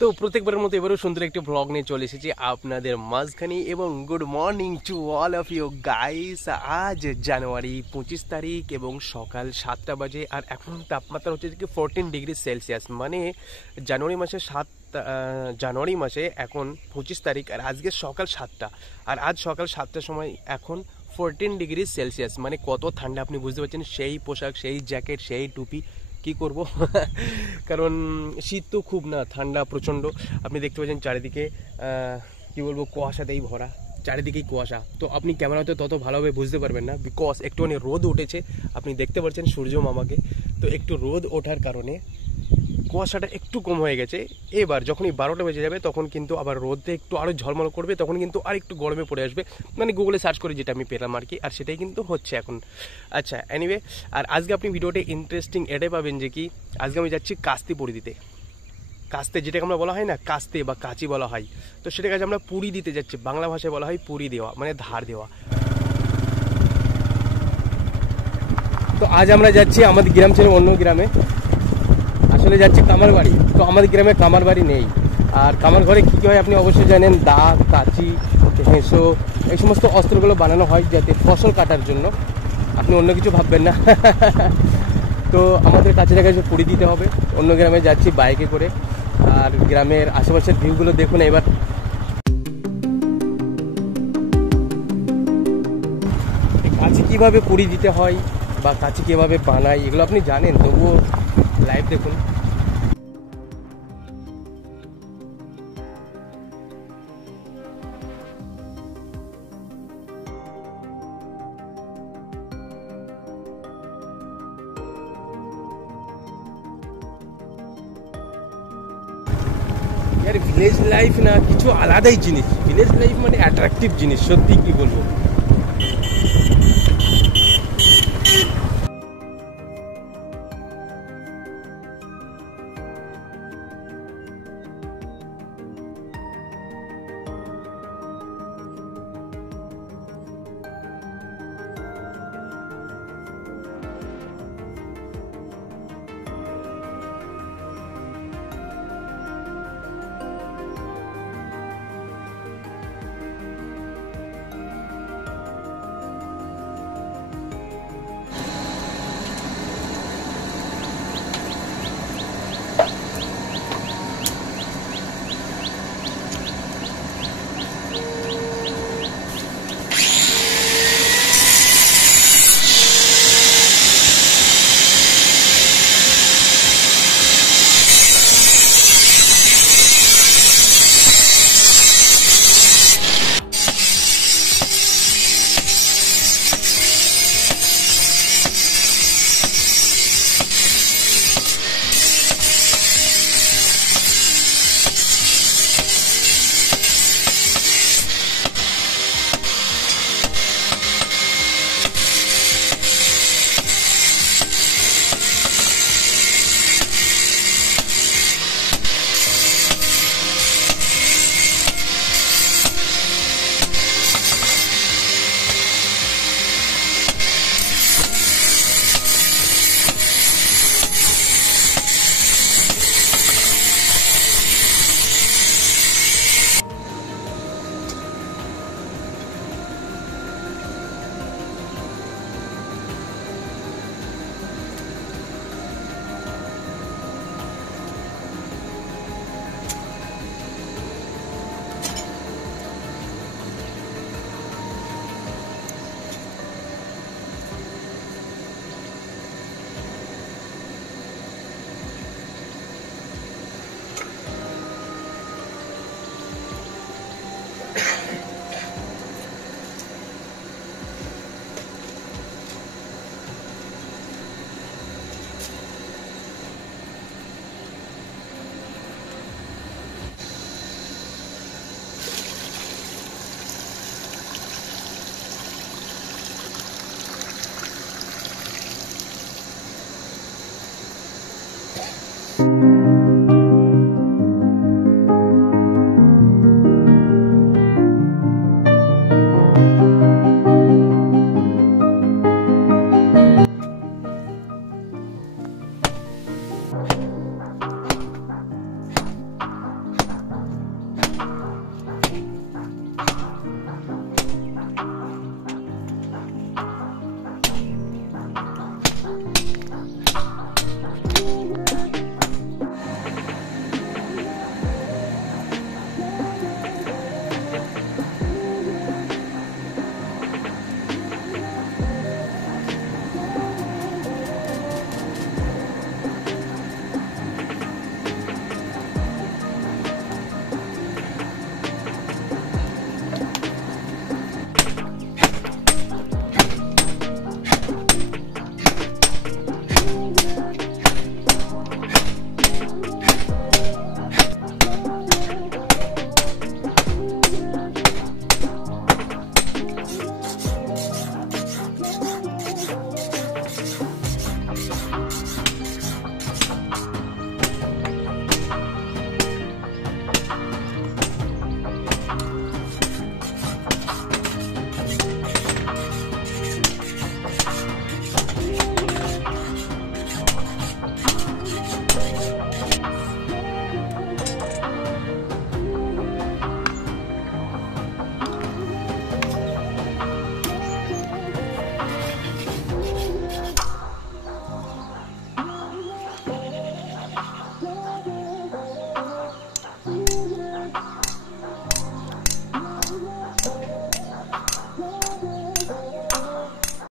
তো প্রত্যেকবারের মতো এবারও সুন্দর একটি ব্লগ নিয়ে চলে এসেছি আপনাদের মাঝখানে এবং good morning to all of you guys. আজ জানুয়ারি 25 তারিখ এবং সকাল 7টা বাজে আর এখন তাপমাত্রা হচ্ছে কি 14 ডিগ্রি সেলসিয়াস, মানে জানুয়ারি মাসে জানুয়ারি মাসে এখন 25 তারিখ আর আজকে সকাল 7টা, আর আজ সকাল 7টার সময় এখন 14 ডিগ্রি সেলসিয়াস, মানে কত ঠান্ডা আপনি বুঝতে পারছেন। সেই পোশাক, সেই জ্যাকেট, সেই টুপি কি করব কারণ শীত তো খুব না, ঠান্ডা প্রচণ্ড। আপনি দেখতে পাচ্ছেন চারিদিকে কি বলবো, কুয়াশাতেই ভরা, চারিদিকেই কুয়াশা। তো আপনি ক্যামেরাতে তত ভালোভাবে বুঝতে পারবেন না, বিকজ একটুখানি রোদ উঠেছে, আপনি দেখতে পাচ্ছেন সূর্য মামাকে। তো একটু রোদ ওঠার কারণে কুয়াশাটা একটু কম হয়ে গেছে। এবার যখনই 12টা বেজে যাবে তখন কিন্তু আবার রোদে একটু আরও ঝলমল করবে, তখন কিন্তু আর একটু গরমে পড়ে আসবে, মানে গুগলে সার্চ করে যেটা আমি পেলাম আর কি, আর সেটাই কিন্তু হচ্ছে এখন। আচ্ছা, এনিওয়ে, আর আজকে আপনি ভিডিওটা ইন্টারেস্টিং এটাই পাবেন যে কি আজকে আমি যাচ্ছি কাস্তে পুরি দিতে। কাস্তে যেটাকে আমরা বলা হয় না, কাস্তে বা কাচি বলা হয়, তো সেটা কাছে আমরা পুরি দিতে যাচ্ছি। বাংলা ভাষায় বলা হয় পুরি দেওয়া, মানে ধার দেওয়া। তো আজ আমরা যাচ্ছি আমাদের গ্রাম ছেড়ে অন্য গ্রামে, আসলে যাচ্ছি কামার বাড়ি। তো আমাদের গ্রামে কামার বাড়ি নেই, আর কামার ঘরে কী কী হয় আপনি অবশ্যই জানেন। দা, কাঁচি, হেঁসো, এই সমস্ত অস্ত্রগুলো বানানো হয় যাতে ফসল কাটার জন্য, আপনি অন্য কিছু ভাববেন না। তো আমাদের কাছে কাছে পুরি দিতে হবে। অন্য গ্রামে যাচ্ছি বাইকে করে, আর গ্রামের আশেপাশের ভিউগুলো দেখুন এবার। কাছে কীভাবে পুরি দিতে হয় বা কাছে কীভাবে বানায় এগুলো আপনি জানেন, তবুও লাইভ দেখুন। यार ভিলেজ লাইফ না কিছু আলাদাই জিনিস। ভিলেজ লাইফ মানে অ্যাট্রাকটিভ জিনিস, সত্যি কি বলবো।